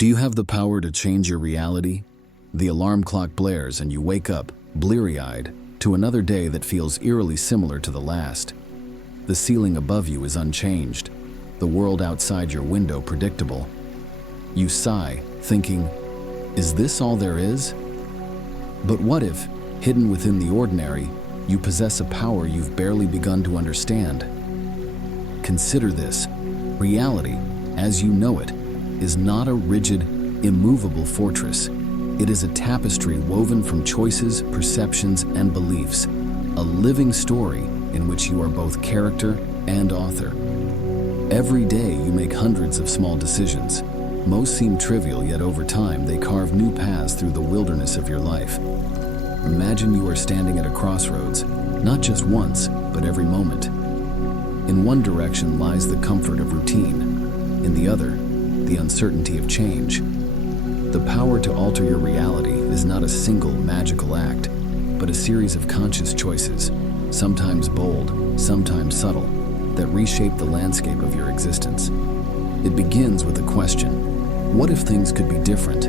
Do you have the power to change your reality? The alarm clock blares and you wake up, bleary-eyed, to another day that feels eerily similar to the last. The ceiling above you is unchanged, the world outside your window predictable. You sigh, thinking, is this all there is? But what if, hidden within the ordinary, you possess a power you've barely begun to understand? Consider this: reality, as you know it, is not a rigid, immovable fortress. It is a tapestry woven from choices, perceptions, and beliefs, a living story in which you are both character and author. Every day you make hundreds of small decisions. Most seem trivial, yet over time they carve new paths through the wilderness of your life. Imagine you are standing at a crossroads, not just once, but every moment. In one direction lies the comfort of routine, in the other, the uncertainty of change. The power to alter your reality is not a single magical act, but a series of conscious choices, sometimes bold, sometimes subtle, that reshape the landscape of your existence. It begins with a question: what if things could be different?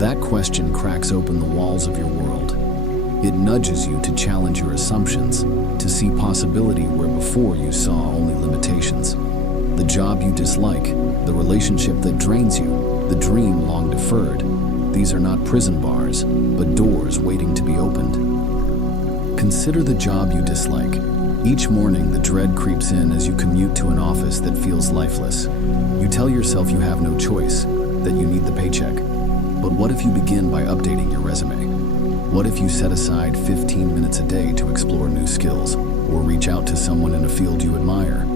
That question cracks open the walls of your world. It nudges you to challenge your assumptions, to see possibility where before you saw only limitations. The job you dislike, the relationship that drains you, the dream long deferred, these are not prison bars, but doors waiting to be opened. Consider the job you dislike. Each morning, the dread creeps in as you commute to an office that feels lifeless. You tell yourself you have no choice, that you need the paycheck. But what if you begin by updating your resume? What if you set aside 15 minutes a day to explore new skills, or reach out to someone in a field you admire?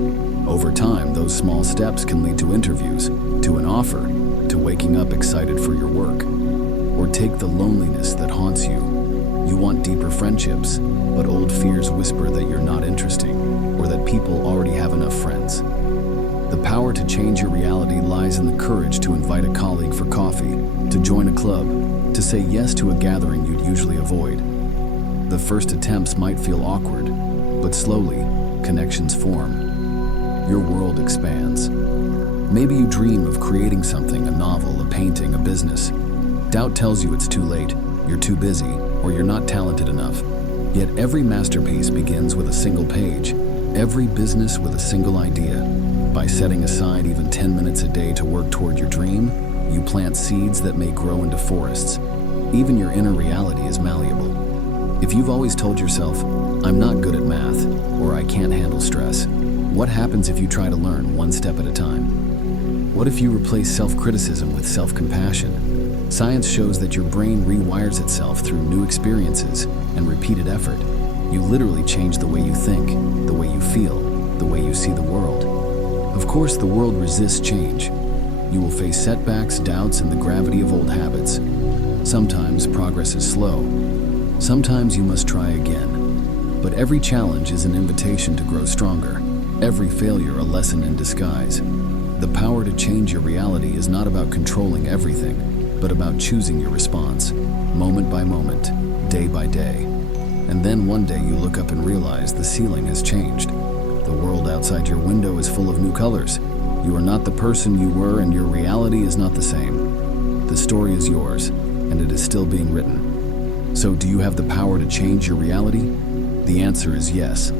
Over time, those small steps can lead to interviews, to an offer, to waking up excited for your work. Or take the loneliness that haunts you. You want deeper friendships, but old fears whisper that you're not interesting, or that people already have enough friends. The power to change your reality lies in the courage to invite a colleague for coffee, to join a club, to say yes to a gathering you'd usually avoid. The first attempts might feel awkward, but slowly, connections form. Your world expands. Maybe you dream of creating something, a novel, a painting, a business. Doubt tells you it's too late, you're too busy, or you're not talented enough. Yet every masterpiece begins with a single page, every business with a single idea. By setting aside even 10 minutes a day to work toward your dream, you plant seeds that may grow into forests. Even your inner reality is malleable. If you've always told yourself, I'm not good at math, or I can't handle stress, what happens if you try to learn one step at a time? What if you replace self-criticism with self-compassion? Science shows that your brain rewires itself through new experiences and repeated effort. You literally change the way you think, the way you feel, the way you see the world. Of course, the world resists change. You will face setbacks, doubts, and the gravity of old habits. Sometimes progress is slow. Sometimes you must try again. But every challenge is an invitation to grow stronger. Every failure a lesson in disguise. The power to change your reality is not about controlling everything, but about choosing your response, moment by moment, day by day. And then one day you look up and realize the ceiling has changed. The world outside your window is full of new colors. You are not the person you were, and your reality is not the same. The story is yours, and it is still being written. So do you have the power to change your reality? The answer is yes.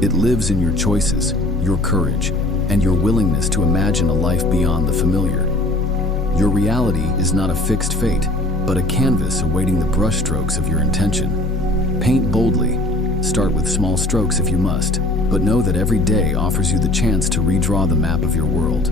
It lives in your choices, your courage, and your willingness to imagine a life beyond the familiar. Your reality is not a fixed fate, but a canvas awaiting the brushstrokes of your intention. Paint boldly. Start with small strokes if you must, but know that every day offers you the chance to redraw the map of your world.